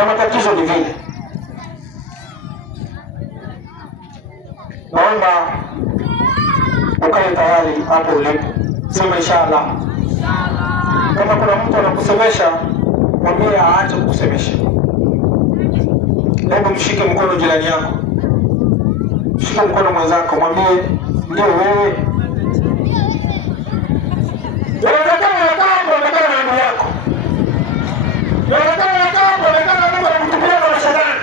na matatizo ni vile. Naomba ukae tayari hapo ulipo. Sema inshallah. Kama kuna mtu anakusemesha, mwambie aache kukusemesha. Hebu mshike mkono jirani yako. Mshike mkono mwenzako, mwambie ndio wewe. Unaonekana na ndugu yako. Unaonekana Mungu anakutupia na shetani.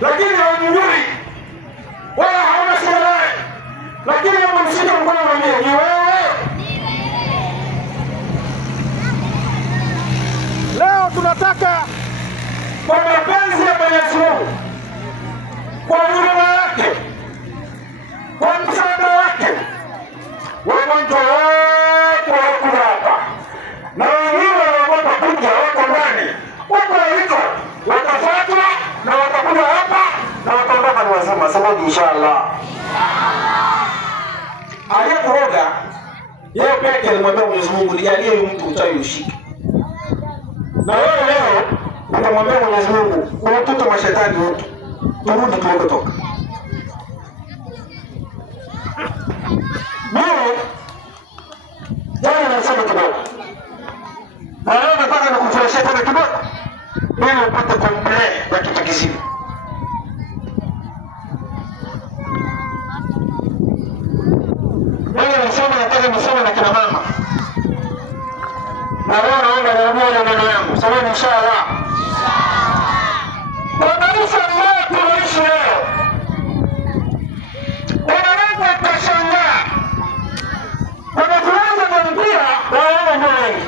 Lakini haumjui. Wala hauna shida naye. Lakini hebu mshike mkono mwambie ni wewe. Leo tunataka kwa mapenzi ya Mwenyezi Mungu, kwa huruma yake, kwa msaada wake, wagonjwa wote wako hapa na wengine wanaogopa kuja wako ndani, wako hivyo watafuatwa na watakuja hapa na wataondoka ni wazima. Sema inshallah. Aliyekuroga yeye pekee alimwambia Mwenyezi Mungu, nijalie huyu mtu uchawi ushike. Na wewe leo utamwambia Mwenyezi Mungu, unatuta mashetani wote, turudi tulikotoka. Mimi jana nasema kidogo, na leo nataka nikufurahishe tena kidogo ili upate kompleti ya kitu kizima. Mimi nataka nisome na kina mama, na leo naomba niambie maneno yangu. Sema inshallah. Kwa maisha ambayo tunaishi leo, unaweza kushangaa. Kuna viwanja vya mpira na wao wengi.